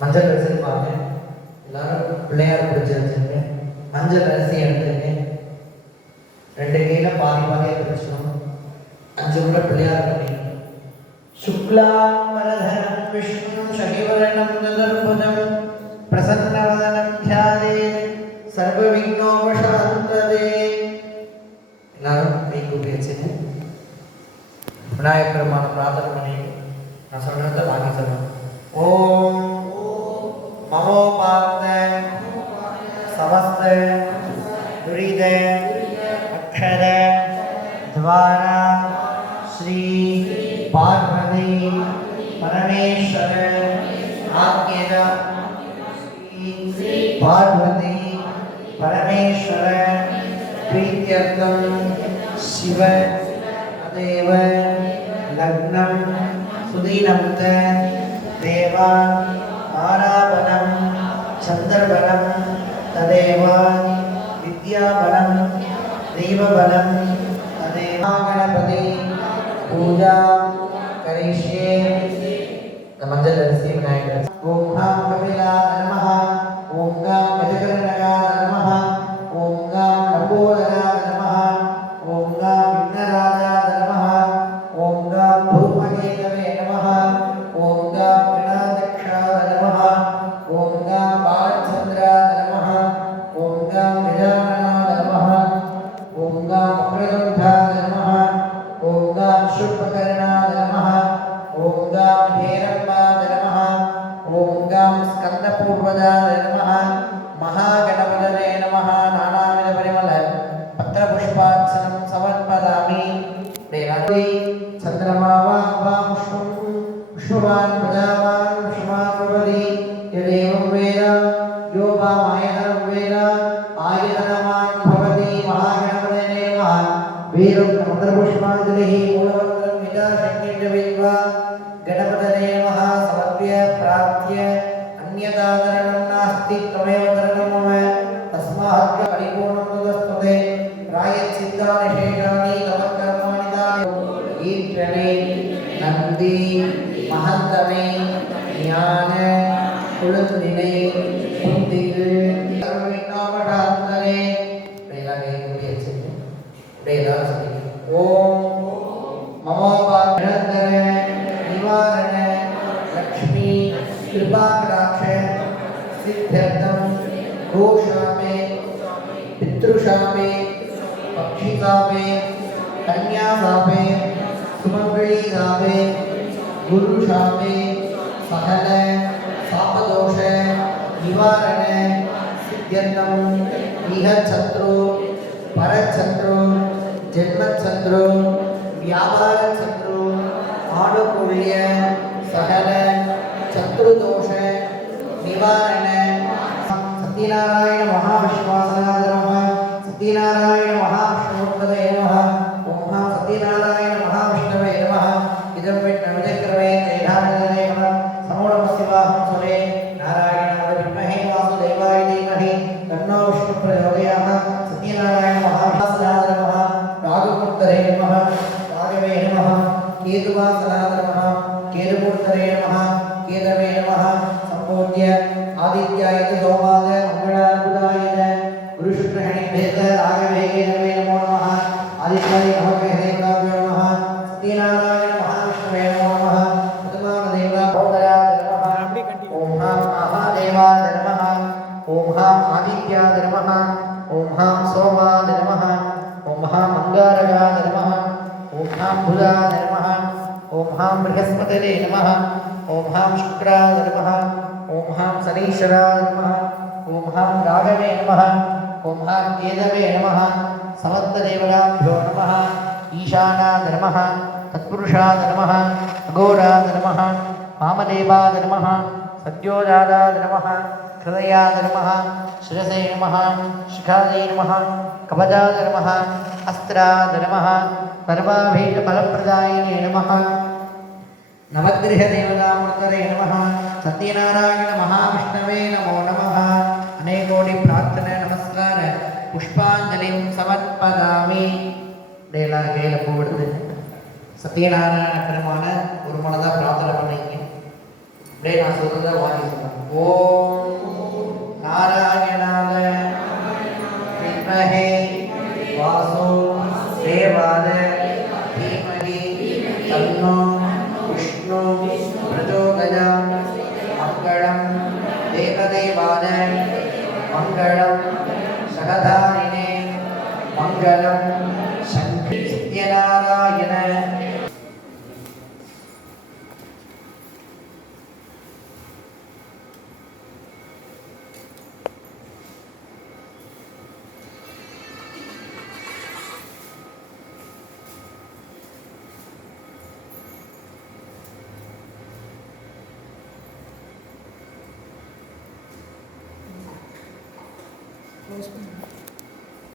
மஞ்சள் வச்சுருப்பாங்க. எல்லாரும் பிள்ளையார் பிடிச்சி வச்சுருங்க. மஞ்சள் அரிசி எடுத்துங்க. 2 கையில் பாதி பாதியாக பிடிச்சிக்கணும். 5 முறை பிள்ளையார் பண்ணி சுக்லாம் வரதனம் விஷ்ணும் சசிவர்ணம் சதுர்புஜம் பிரசன்னவதனம் தியானே சர்வ விக்னோபசாந்ததே. எல்லாரும் கை கூப்பி வச்சுங்க. விநாயகர் பெருமான பிரார்த்தனை பண்ணி நான் சொல்றத வாங்கி சொல்றேன். ஓம் மமோபாத்த சமஸ்த துரித அக்ஷர துவாரா ஸ்ரீ பார்வதி பரமேஸ்வர ஆக்ஞேத ஸ்ரீ பார்வதி பரமேஸ்வர பிரீத்யர்த்தம் சிவ தேவ லக்னம் சுதீனமுத தேவா ஆராபனம் சந்திரபலம் ததேவ வித்யாபலம் தெய்வபலம் ததேவ கணபதி பூஜா கரிஷ்யே. மஞ்சள் அரிசி விநாயகர். ஓம் காம் கபிலாய நமஹ. ஓம் காம் கஜகர்ணகாய நமஹ. ஓம் காம் நம்போதராய நமஹ. ஓம் காம் விக்னராஜாய நமஹ. ஓம் காம் தூமகேதவே நமஹ. ஓம் காம் கணாதக்ஷாய நமஹ. ஓம் காம் பாலச்சந்திராய நமஹ. ஓம் காம் கஜானனாய நமஹ. ஓம் காம் அக்ரதுண்டாய நமஹ. ஓம் காம் சுப்பகர்ணாய நமஹ. ஓம் காம் ஹேரம்பாய நமஹ. ஓம் காம் ஸ்கந்தபூர்வஜாய நமஹ. மகாகணபதயே நமஹ. நானாவித பரிமள பத்ரபுஷ்பார்ச்சனம் சமர்ப்பயாமி. தேவாதி சந்திரமாவான் வாம் புஷ்பவான் பிரஜாவான் புஷ்பவான் பிரபதி யதேவம் வேத யோ வாம் ஆயதனம் வேத ஆயதனவான் பவதி. மகாகணபதயே நமஹ. வீரம் மந்திரபுஷ்பாஞ்சலிः மூலமந்திரம் விஜாசக்திஞ்ச வித்வா गणपतये नमः. समर्प्य प्रार्थ्य अन्यदादरणं नास्ति त्वमेव तरणं मम तस्मात् परिपूर्णं तदस्तुते प्रायश्चित्तानि शेषानि तव कर्माणि तानि ईश्वरे नन्दी महन्तमे ज्ञान कुलुनिने बुद्धिगे सर्वविघ्नोपशान्तने. प्रेलागे कुडियच्चे प्रेलागे ओम ममोपाधरे निवारण लक्ष्मी कृपाकटाक्ष सिद्ध्यर्थम गोशापे पितृशापे पक्षिशापे कन्याशापे सुमंगलीशापे गुरुशापे सहल शापदोष निवारण सिद्ध्यर्थम इह शत्रु परशत्रु जन्मशत्रु व्यापार शत्रु आनुकूल्य सहल शत्रुदोष निवारण. सत्यनारायण महाविश्वासनाय नमः. सत्यनारायण महाविष्णुपदये नमः. ओम सत्यनारायण महाविष्णवे नमः. इदं विष्णुचक्रमे त्रैधानये नमः. समोणमस्तिवाहं सुरे नारायणाय विद्महे वासुदेवाय धीमहि तन्नो विष्णुः प्रचोदयात्. सत्यनारायण महाविश्वासनाय नमः. राघवमूर्तये नमः. राघवे नमः. केतुवासनाय नमः. केतुमूर्तये नमः. केतवे नमः. संपूज्य आदित्याय सोमाय मंगलाय गुरुशुक्रहणिभ्यः राघवे केतवे नमो नमः. आदित्याय नमः. देवताभ्यो नमः. सत्यनारायण महाविष्णवे नमो नमः. पद्मादेवा भोदराय नमः. ओम महादेवाय नमः. ओम आदित्याय नमः. ओम सोमाय नमः. ओम मंगारकाय नमः. ओम बुधाय नमः. ओम बृहस्पतये नमः. ओम शुक्राय नमः. ओम शनीश्वराय नमः. ओम राघवे नमः. ओम केतवे नमः. समस्तदेवताभ्यो नमः. ईशानाय नमः. तत्पुरुषाय नमः. अघोराय नमः. वामदेवाय नमः. सद्योजाताय नमः. हृदयाय नमः. शिरसे नमः. शिखायै नमः. कवचाय नमः. अस्त्राय नमः. सर्वाभीष्टफलप्रदायिने नमः. नवग्रहदेवतामूर्तये नमः. सत्यनारायण महाविष्णवे नमो नमः. अनेकोटि प्रार्थना नमस्कार पुष्पांजलि समर्पयामि. डेला கையில பூ எடுத்து சத்யநாராயண பெருமான ஒரு மனதா பிரார்த்தனை பண்ணீங்க. அப்படியே நான் சொல்றத வாங்கி சொல்லலாம். ஓம் நாராயணாய வித்மஹே வாசு தேவாய தீமஹி தன்னோ விஷ்ணு பிரச்சோதயாத். மங்களம் தேவதேவாய மங்களம் சகதாரிணே மங்களம் சத்யநாராயண. Close பண்ணு.